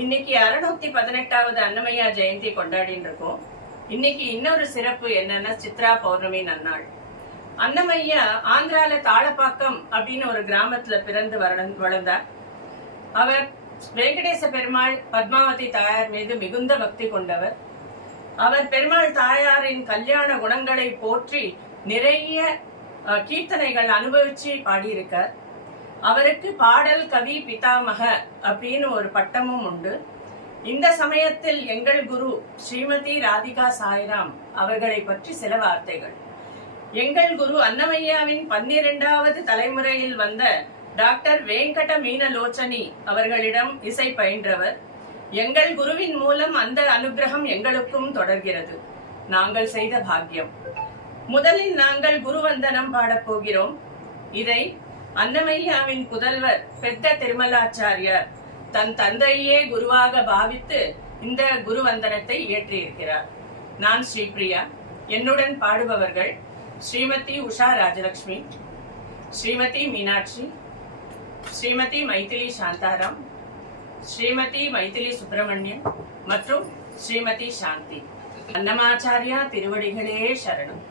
இன்னைக்கு 618வது அன்னமையா ஜெயந்தி கொண்டாடிட்டு இருக்கோம். இன்னைக்கு இன்னொரு சிறப்பு என்னன்னா சித்ரா பௌர்ணமி நன்னாள். அன்னமையா ஆந்திரால தாளப்பாக்கம் அப்படின்னு ஒரு கிராமத்துல பிறந்து வளர்ந்தார். அவர் வெங்கடேச பெருமாள் பத்மாவதி தாயார் மீது மிகுந்த பக்தி கொண்டவர். அவர் பெருமாள் தாயாரின் கல்யாண குணங்களை போற்றி நிறைய கீர்த்தனைகள் அனுபவிச்சு பாடியிருக்கார். அவருக்கு பாடல் கவி பிதாமக அப்படின்னு ஒரு பட்டமும் உண்டு. இந்த சமயத்தில் எங்கள் குரு ஸ்ரீமதி ராதிகா சாய்ராம் அவர்களை பற்றி சில வார்த்தைகள். எங்கள் குரு அன்னமையாவின் 12வது தலைமுறையில் வந்த டாக்டர் வெங்கட மீனலோச்சனி அவர்களிடம் இசை பயின்றவர். எங்கள் குருவின் மூலம் அந்த அனுகிரகம் எங்களுக்கும் தொடர்கிறது. நாங்கள் செய்த பாக்கியம். முதலில் நாங்கள் குருவந்தனம் பாடப் போகிறோம். இதை அன்னமையாவின் புதல்வர் பெத்த திருமலாச்சாரியார் தன் தந்தையே குருவாக பாவித்து இந்த குருவந்தனத்தை இயற்றியிருக்கிறார். நான் ஸ்ரீபிரியா. என்னுடன் பாடுபவர்கள் ஸ்ரீமதி உஷா ராஜலட்சுமி, ஸ்ரீமதி மீனாட்சி, ஸ்ரீமதி மைதிலி சாந்தாராம், ஸ்ரீமதி மைதிலி சுப்பிரமணியம் மற்றும் ஸ்ரீமதி சாந்தி. அன்னமாச்சாரியா திருவடிகளே சரணம்.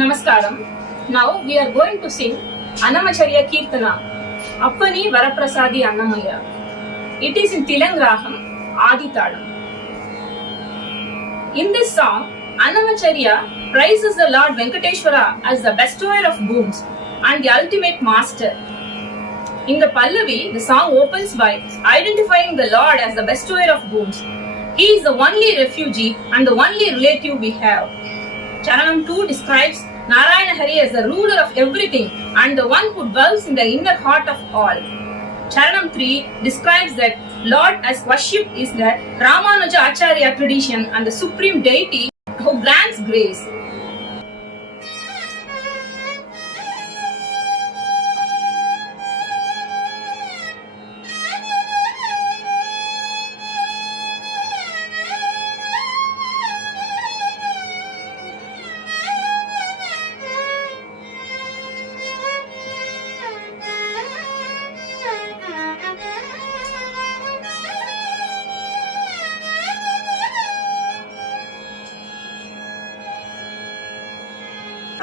Namaskaram. Now we are going to sing Annamacharya Kirtana, Appani Varaprasadi Annamaya. It is in Tilangraham, Adi Talam. In this song, Annamacharya praises the Lord Venkateshwara as the bestower of boons and the ultimate master. In the Pallavi, the song opens by identifying the Lord as the bestower of boons. He is the only refugee and the only relative we have. Charanam 2 describes Narayana Hari as the ruler of everything and the one who dwells in the inner heart of all. Charanam 3 describes that Lord as worship is the Ramanuja Acharya tradition and the supreme deity who grants grace.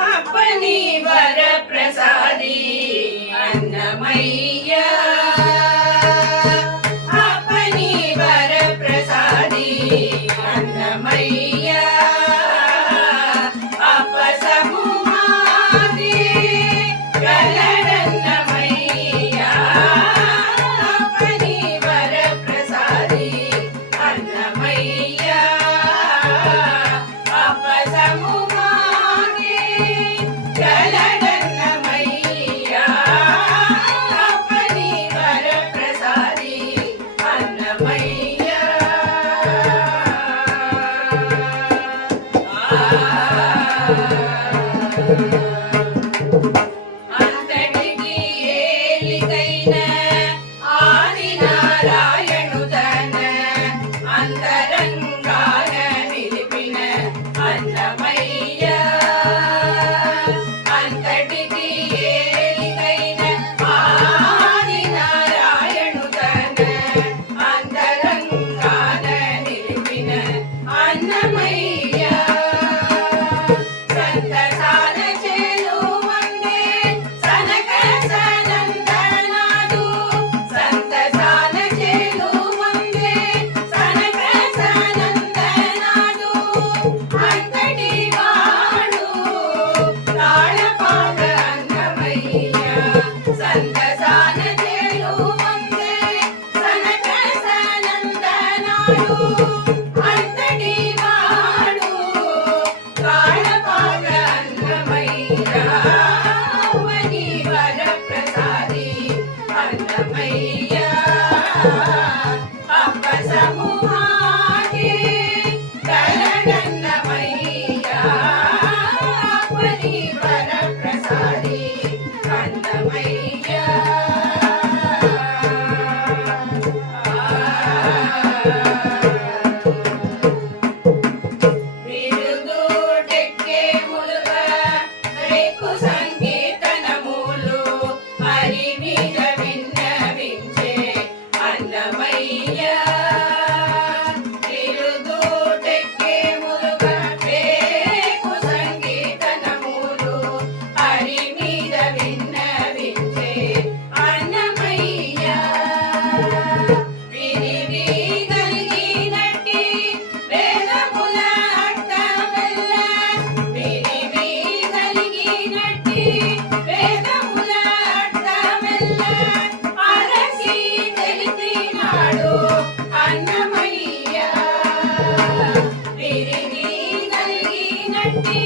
अपनी वरप्रसादी अन्नमय्या, अपनी वरप्रसादी अन्नमय्या, अपसमुमादि कलरन्नमय्या, अपनी वरप्रसादी अन्नमय्या, अपसमुमादि कलरन्नमय्या, अपनी वरप्रसादी अन्नमय्या. అన్నమయ్య సంతసాల చేలు వందే సనక సనందనాడు సంతసాల చేలు వందే సనక సనందనాడు అంతటి వాడు తాళపాక అన్నమయ్య సంతసాల చేలు వందే సనక సనందనాడు అంతటి వాడు తాళపాక అన్నమయ్య వని వరప్రసాది అన్నమయ్య అప్ప సమూహాకి కలగన్నమయ్య వని వరప్రసాది అన్నమయ్య విరుదూటెక్కే ములుగ రేకు సంగీతనములు హరి మీద విన్నవించే అన్నమయ్య విరుదూటెక్కే ములుగ రేకు సంగీతనములు హరి మీద విన్నవించే అన్నమయ్య విరివి కలిగినట్టి వేదముల అర్థమెల్ల విరివి కలిగినట్టి వేదముల అర్థమెల్ల అరసి తెలిపినాడు అన్నమయ్య విరివి కలిగినట్టి